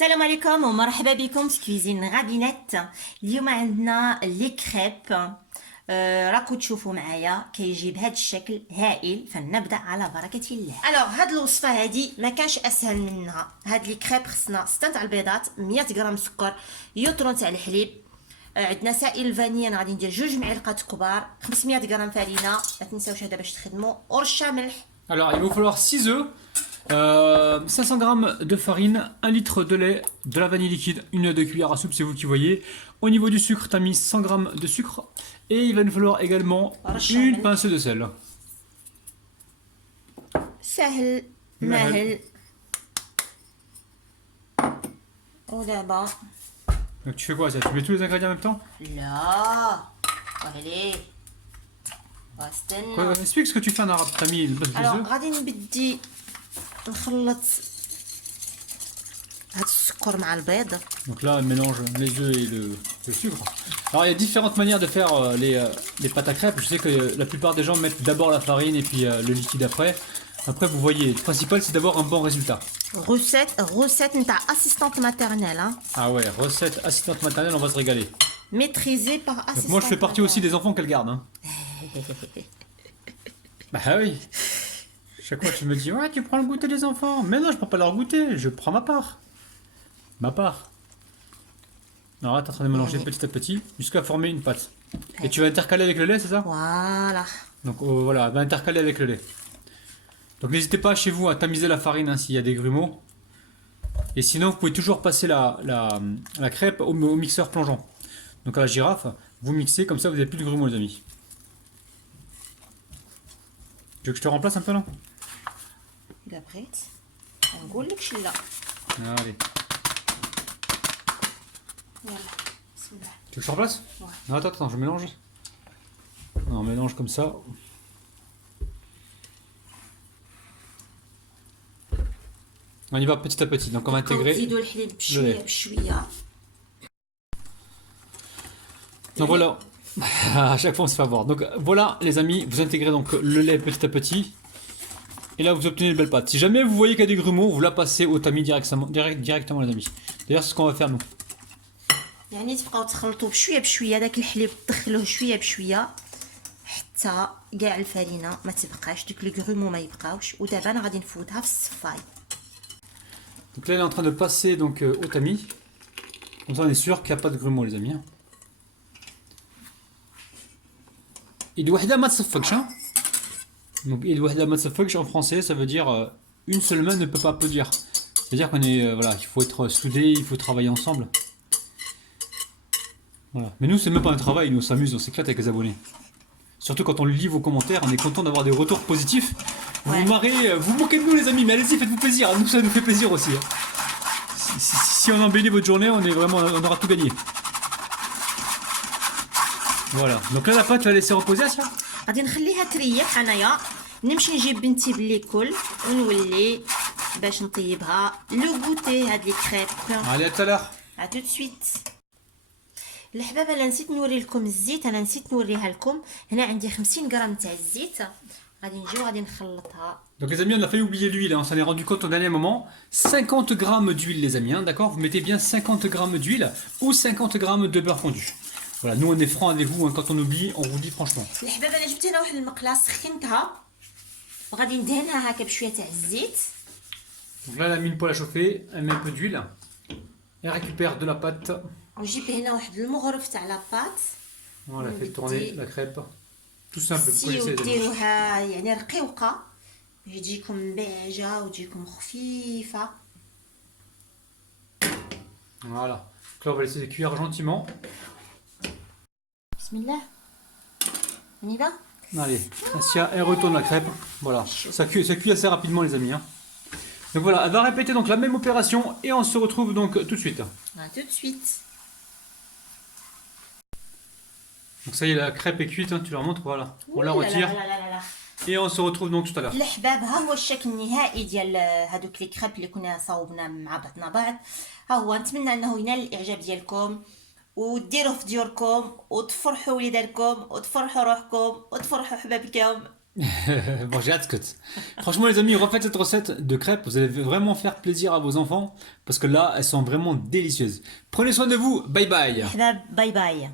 السلام عليكم ومرحبا بكم في كويزين غابينات. اليوم عندنا لي كريب. راكو تشوفوا معايا كيجي بهذا الشكل هائل، فنبدا على بركه الله. هاد الوصفه هادي ما كانش اسهل منها. هاد لي كريب خصنا 6 تاع البيضات، 100 غرام سكر، يوترون تاع الحليب، عندنا سائل الفانيلا غادي ندير 2 معالق كبار، 500 غرام فرينه، ما تنساوش هذا باش تخدموا، ورشه ملح. Alors, il va vous falloir 6 œufs, 500 g de farine, 1 litre de lait, de la vanille liquide, une 2 cuillères à soupe, c'est vous qui voyez. Au niveau du sucre, tu as mis 100 g de sucre. Et il va nous falloir également une pincée de sel. سهل ماهل. ودابا Donc tu fais quoi ça? Tu mets tous les ingrédients en même temps? لا وهلي Quoi, واستنى. explique ce que tu fais en arabe. Tu as mis les œufs. غادي نبدي نخلط هاد السكر مع البيض. Donc là, on mélange les œufs et le sucre. Alors, il y a différentes manières de faire les pâtes à crêpes. Je sais que la plupart des gens mettent d'abord la farine et puis le liquide après. Après, vous voyez, le principal c'est d'avoir un bon résultat. recette نتاع assistante maternelle, hein. Ah ouais, recette assistante maternelle, on va se régaler. Maîtrisée par Donc assistante. moi, je fais partie aussi des enfants qu'elle garde. Hein. Bah oui. Chaque fois, tu me dis, ouais, tu prends le goûter des enfants. Mais non, je prends pas leur goûter, je prends ma part. Ma part. Alors là, t'es en train de mélanger petit à petit jusqu'à former une pâte. Et tu vas intercaler avec le lait, c'est ça? Voilà. Donc voilà, elle va intercaler avec le lait. Donc n'hésitez pas chez vous à tamiser la farine hein, s'il y a des grumeaux. Et sinon, vous pouvez toujours passer la crêpe au mixeur plongeant. Donc à la girafe, vous mixez, comme ça vous n'avez plus de grumeaux les amis. Tu veux que je te remplace un peu là? إلا بغيت نقول لك شلا. Allez. يلا بسم الله. Tu veux que je te remplace? Ouais. Non, attends, je mélange. Non, on mélange comme ça. On y va petit à petit, donc on va intégrer. نزيدوا الحليب بشويه بشويه. Donc voilà, à chaque fois on se fait avoir. Donc voilà les amis, vous intégrez donc le lait petit à petit. Et là vous obtenez une belle pâte. Si jamais vous voyez qu'il y a des grumeaux, vous la passez au tamis directement les amis. D'ailleurs c'est ce qu'on va faire nous. يعني تبقاو تخلطوا بشويه بشويه داك الحليب، تدخلوه شويه بشويه حتى كاع الفرينه ما تبقاش، دوك لي غرومو ما يبقاوش. ودابا انا غادي نفوتها في الصفاي. Donc là elle est en train de passer donc au tamis. Comme ça on est sûr qu'il n'y a pas de grumeaux les amis. Il wahda ma tsafaksh. Donc il wahda ma tsafaksh en français ça veut dire une seule main ne peut pas applaudir. C'est-à-dire qu'on est voilà, il faut être soudé, il faut travailler ensemble. Voilà. Mais nous, c'est même pas un travail, nous on s'amuse, on s'éclate avec les abonnés. Surtout quand on lit vos commentaires, on est content d'avoir des retours positifs. Vous vous marrez, vous moquez de nous les amis, mais allez-y, faites-vous plaisir, nous ça nous fait plaisir aussi. Hein. Si on embellit votre journée, on aura tout gagné. Voilà, donc là la pâte, tu vas laisser reposer Asia. غادي نخليها تريح انايا، نمشي نجيب بنتي بالليكول ونولي باش نطيبها لو غوتي هاد لي كريب. Allez, à tout à l'heure. ا تو سويت. الحباب انا نسيت نوري لكم الزيت، انا نسيت نوريها لكم. هنا عندي 50 غرام تاع الزيت، غادي نجي وغادي نخلطها. Donc les amis, on a failli oublier l'huile, hein, on s'en est rendu compte au dernier moment. 50 grammes d'huile les amis, hein, d'accord? Vous mettez bien 50 grammes d'huile ou 50 grammes de beurre fondu. Voilà, nous on est francs avec vous, hein, quand on oublie, on vous le dit franchement. الحباب انا جبت هنا واحد المقله سخنتها وغادي ندهنها هكا بشويه تاع الزيت. Donc là elle a mis une poêle à chauffer, elle met un peu d'huile, elle récupère de la pâte. ونجيب هنا واحد المغرف تاع لاباط. Voilà, elle fait tourner la crêpe. Tout simple, vous connaissez les amis. ديروها يعني رقيقه باش تجيكم باهجه وتجيكم خفيفه. Voilà, donc là on va laisser cuire gentiment. بسم الله. On y va? Allez, Asia, elle retourne la crêpe. Voilà, ça cuit assez rapidement les amis. Hein. Donc voilà, elle va répéter donc la même opération et on se retrouve donc tout de suite. À tout de suite. Donc ça y est, la crêpe est cuite, hein, tu la remontres, voilà. On la retire et on se retrouve donc tout à l'heure. الحباب ها هو الشكل النهائي ديال هذوك لي كريب اللي كنا صاوبنا مع بعض. ها هو، نتمنى انه ينال الاعجاب ديالكم وديروه في ديوركم وتفرحوا وليداتكم وتفرحوا روحكم وتفرحوا حبابكم. Bon, j'ai hâte que... Franchement, les amis, refaites cette recette de crêpes. Vous allez vraiment faire plaisir à vos enfants. Parce que là, elles sont vraiment délicieuses. Prenez soin de vous. Bye bye. Bye bye.